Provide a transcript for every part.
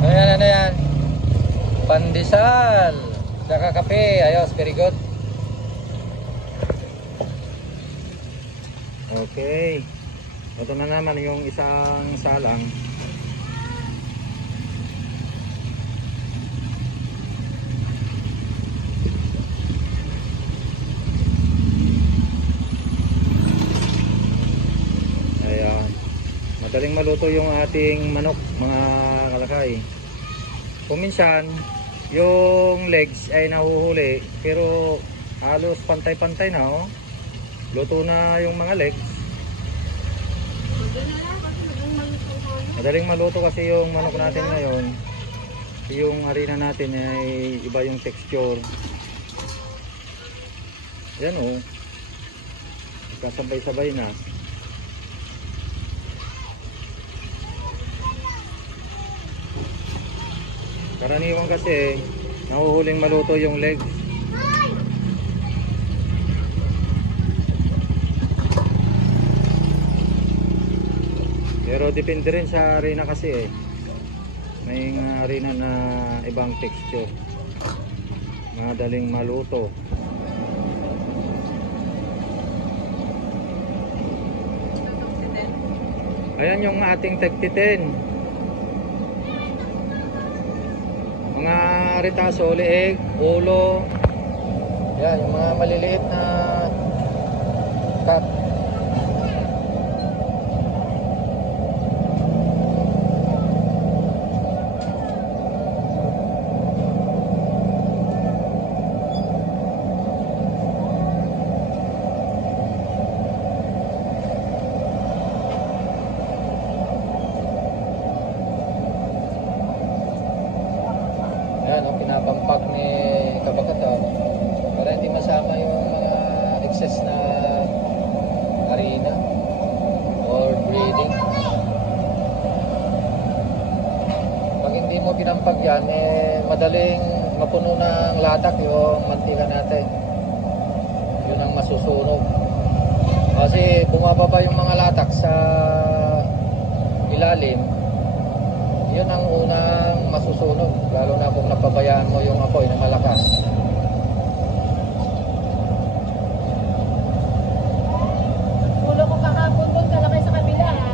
Ayan, ano yan? Pandesal. Saka kape. Ayos, very good. Okay. Ito na naman yung isang salang. Ayan. Madaling maluto yung ating manok, mga kalakay. Kuminsan, yung legs ay nahuhuli, pero halos pantay-pantay na, oh. Luto na yung mga legs. Madaling maluto kasi yung manok natin ngayon. Yung harina natin ay iba yung texture. Yan, oh. Kasabay-sabay na. Karaniwan kasi nahuhuling maluto yung legs. Pero depende rin sa harina kasi, may harina na ibang texture, madaling maluto. Ayan yung ating tagtitin. Mga ritaso, leeg, ulo. Yan, yung mga maliliit na cut. Ayan, oh, pinapampak ni Kabakata para hindi masama yung mga excess na harina or breeding. Pag hindi mo pinampag yan, madaling mapuno ng latak yung mantika natin. Yun ang masusunog. Kasi bumababa yung mga latak sa ilalim, yun ang unang masusunog, lalo na kung napabayaan mo yung apoy na malakas. Ulo ko kahapon doon, kalakay sa kabila, ha?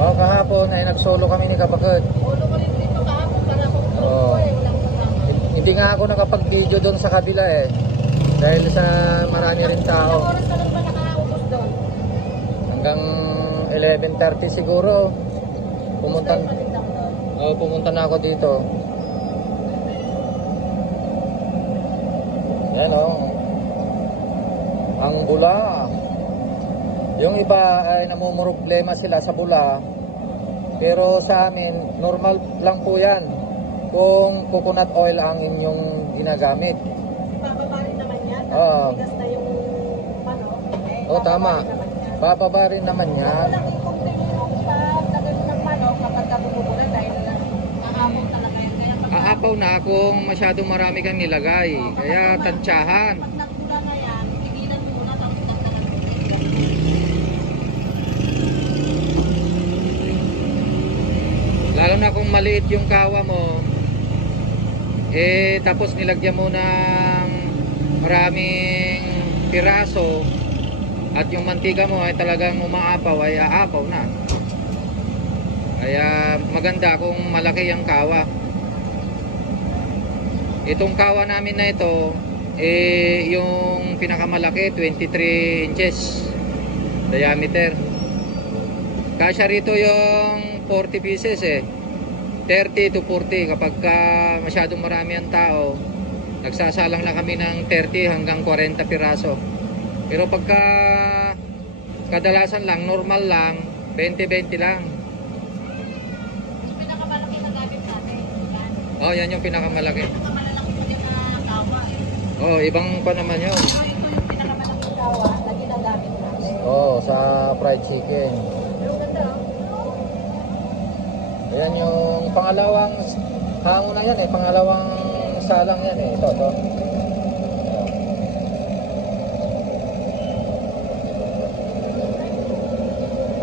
Oo, kahapon ay nagsolo kami ni Kabakad. Ulo ko rin dito kahapon, para ako walang kasama. Hindi nga ako nakapag-video doon sa kabila dahil sa marami rin tao. Ilang oras ka lang ba nakaubos doon? Hanggang 11:30 siguro. Pumunta na ako dito. Yan, oh. Ang bula. Yung iba ay namumroblema sila sa bula. Pero sa amin, normal lang po yan. Kung coconut oil ang inyong ginagamit. Bababa rin naman yan. Bigas na yung manok. Oo, tama. Bababa rin naman yan. Walang i-complain yung pagdagan ng manok kapag kabumubulan dahil nakapon talaga yan. Aapaw na kung masyadong marami kang nilagay. Kaya tansyahan. Pag nagbula na yan, tigilan mo muna tapos nagtagal mo. Lalo na kung maliit yung kawa mo, tapos nilagyan mo ng maraming piraso at yung mantika mo ay talagang umaapaw, ay aapaw na. Kaya maganda kung malaki ang kawa. Itong kawa namin na ito, yung pinakamalaki 23 inches diameter. Kasya rito yung 40 pieces 30 to 40 kapag masyadong marami ang tao. Nagsasalang na kami ng 30 hanggang 40 piraso. Pero pagka kadalasan lang, normal lang, 20-20 lang. Yung pinakamalaki na gamit natin. Yan. Oh, yan yung pinakamalaki. Pinakamalaki pa din na kawa. Oh, ibang pa naman yun. So, ito yung pinakamalaki kawa na ginagamit natin. Oh, sa fried chicken. Pero ganda, Ayan yung pangalawang hango na yan pangalawang salang yan ito.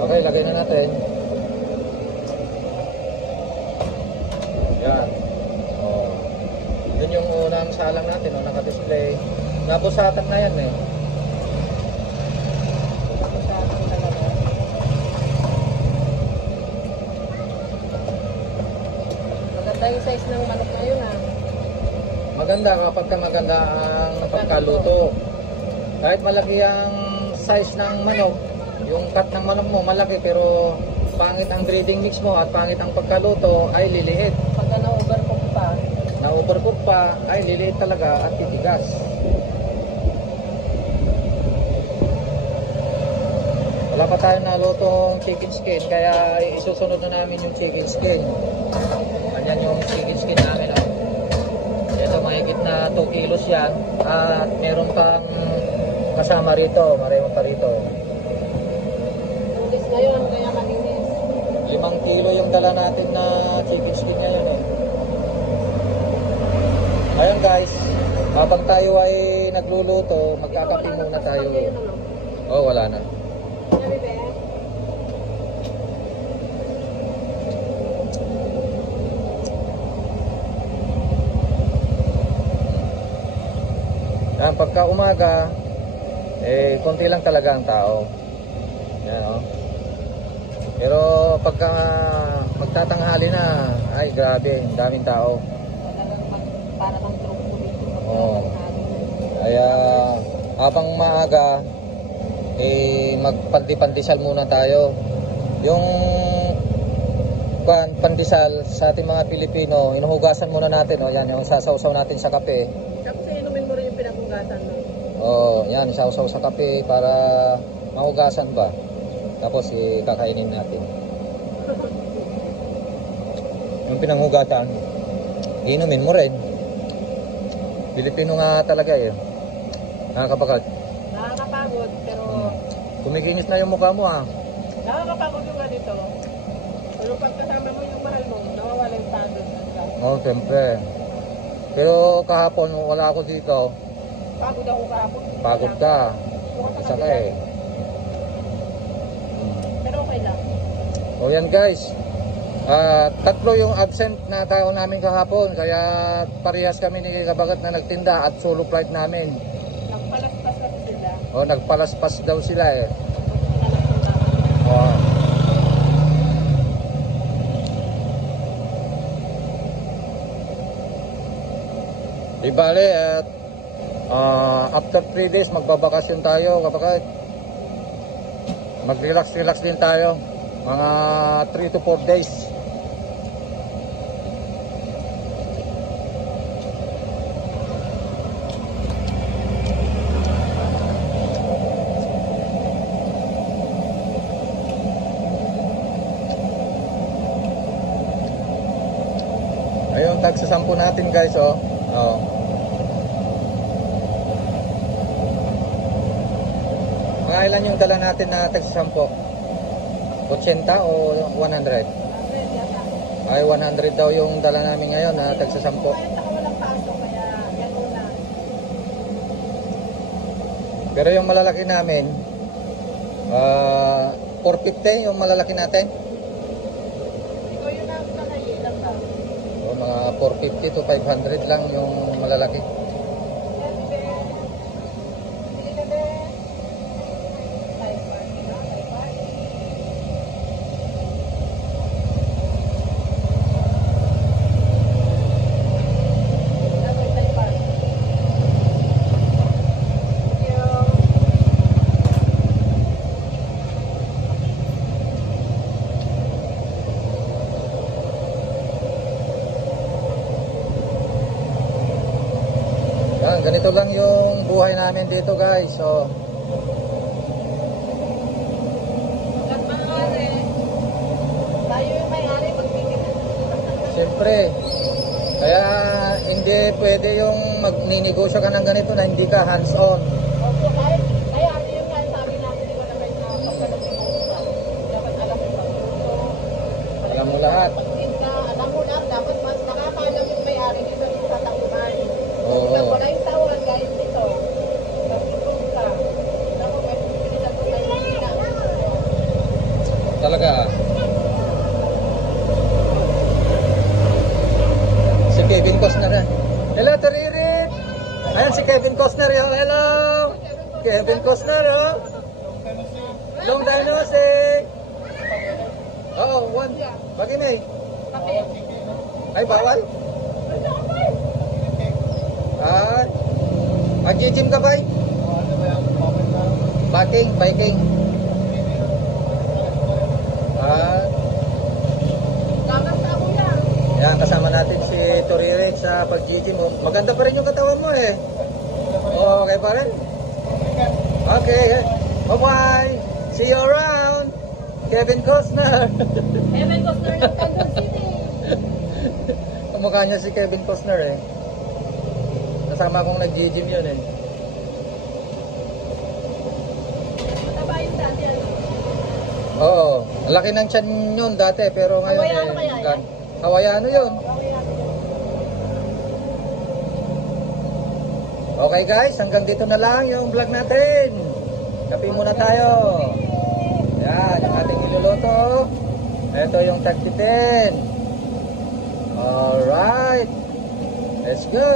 Okay, lagay na natin. Yan. Oh. Yun yung unang salang natin, oh, naka-display. Napusatan na yan eh. Napusatan talaga. Maganda yung size ng manok na yun ah. Maganda kapag ka maganda ang pagkaluto. Kahit malaki ang size ng manok, yung cut ng manok mo malaki pero pangit ang breeding mix mo at pangit ang pagkaluto ay liliit. Pagka Na-overcook pa ay liliit talaga at titigas. Wala pa tayong nalutong chicken skin kaya isusunod na namin yung chicken skin. Ganyan yung chicken skin namin. Oh. Ito mahigit na 2 kilos yan at meron pang kasama rito, marami pa rito. Ulis ngayon, kaya malinis. 5 kilo yung dala natin na chicken skin ngayon eh. Ayun guys, habang tayo ay nagluluto, magkakape muna tayo. Oh, wala na. Yan, pagka umaga, eh, konti lang talaga ang tao. Yan, oh. Pero pagka magtatanghali na, ay grabe, ang daming tao. Para kang truck Oh. Kaya habang maaga, eh, magpandisal muna tayo. Yung pandesal sa ating mga Pilipino, inuhugasan muna natin. Oh, yan, yung sasawsaw natin sa kape. Tapos inumin mo rin yung pinaghugasan mo. Oh, yan, sausaw sa kape para mahugasan ba. Tapos kakainin natin. Yung pinanghugatan, inumin mo rin. Pilipino nga talaga eh. Nakakapagod. Nakakapagod, pero Kumikinis na yung mukha mo ah. nakakapagod yung ganito. Pero pag kasama mo yung mahal mo, nawawala yung pagod. Oh, siyempre. Pero kahapon, wala ako dito. Pagod ako kahapon. Pagod ka. Isa ka eh. Pero okay lang. O yan guys. Tatlo yung absent na tao namin kahapon. Kaya parehas kami ni Kabagat na nagtinda at solo flight namin. Nagpalaspas kasi sila. O nagpalaspas daw sila eh. O. Di bale at after 3 days magbabakasyon tayo Kabagat. Mag-relax din tayo. Mga 3 to 4 days. Ayun, tag sa 10 natin guys, oh. Oh. Mga ilan yung dala natin na tag sa 10? 80 o 100? Ay, 100 daw yung dala namin ngayon na tag sa 10. Walang pasok, kaya yan una. Pero yung malalaki namin, 450 yung malalaki natin. Ikaw yun ang nakayin lang ba? O, mga 450 to 500 lang yung malalaki. Yan, ganito lang yung buhay namin dito guys. So, Tayo yung may-ari, magbibigay. siyempre, kaya hindi pwede yung magninegosyo ka ng ganito na hindi ka hands-on. Opo, kahit, kaya ano yung kahit sabi natin, di ba naman na pagkadating mo sa, dapat alam mo pagluto. Alam mo lahat. Pagtinda, alam mo lahat, dapat mas nakakaalam yung may-ari dito sa tauhan. Oo. Pag wala yung tauhan, guys, dito, nagtutog ka. Dapat may pipilitan ko tayo yung Talaga. Costner yun. Hello! Kevin Costner, oh. Long time no see. Oo, one. Bakit may? Kape. Ay, bawal? Ah, mag-gym ka ba? Biking. Ah, Gagas na ako yan. yan, kasama natin si Torirex sa pag-gym. Maganda pa rin yung katawan mo eh. Okay pa rin? Okay. Bye-bye. See you around. Kevin Costner. Kevin Costner ng Quezon City. Kamukha niya si Kevin Costner eh. Kasama akong nag-gym yun eh. Mataba yung dati ano. Oo. Ang laki ng tiyan yun dati pero ngayon Hawaiano kaya yan? Hawaiano yun. Okay guys, hanggang dito na lang yung vlog natin. Kape muna tayo. Yan, yung ating iluluto. Ito yung tagpitin. Alright. Let's go.